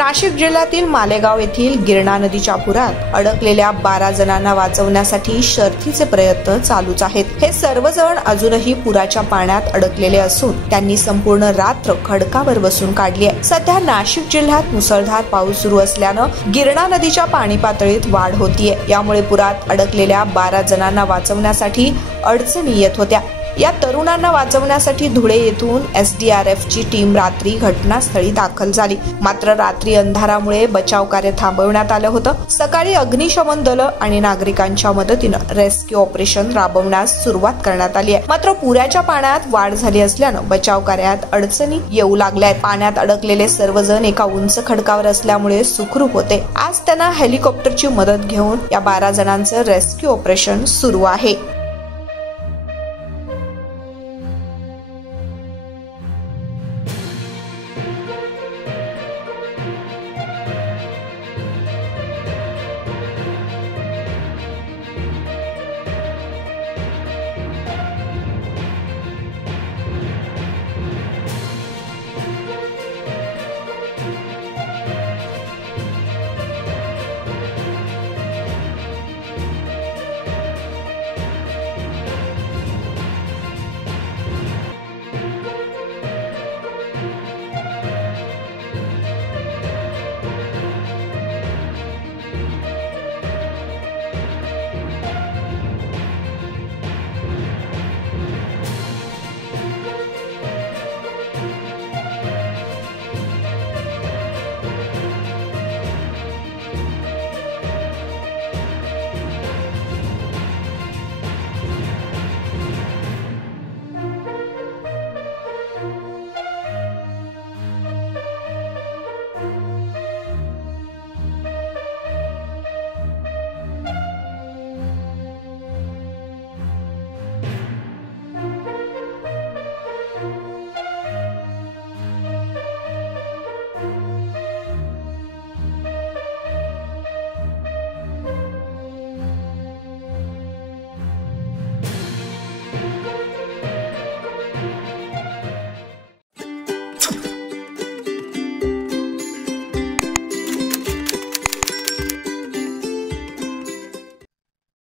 नाशिक जिल्ह्यातील मालेगाव येथील गिरणा नदीच्या पुरात अडकलेल्या 12 जणांना वाचवण्यासाठी शर्थीचे प्रयत्न चालूच आहेत। हे सर्वजण अजूनही पुराच्या पाण्यात अडकलेले असून त्यांनी संपूर्ण रात्र खडकावर बसून काढली आहे। सध्या नाशिक जिल्ह्यात मुसळधार पाऊस सुरू असल्यानं गिरणा नदीच्या पाणी पातळीत वाढ होतीये। यामुळे पुरात अडकलेल्या 12 जणांना वाचवण्यासाठी अडचणी येत होत्या। या तरुणांना वाचवण्यासाठी धुळे येथून SDRFची टीम रात्री घटनास्थळी दाखल झाली। मात्र रात्री अंधारामुळे बचाव कार्य थांबवण्यात आलं होतं। सकाळी अग्निशमन दल आणि नागरिकांच्या मदतीनं रेस्क्यू ऑपरेशन राबवण्यास सुरुवात करण्यात आली आहे। मात्र पुराच्या पाण्यात वाढ झाली असल्यानं बचाव कार्यात अडचणी येऊ लागल्या। पाण्यात अडकलेले सर्वजण एका उंच खडकावर असल्यामुळे सुखरूप होते। आज त्यांना हेलिकॉप्टरची मदत घेऊन या 12 जणांचं रेस्क्यू ऑपरेशन सुरू आहे।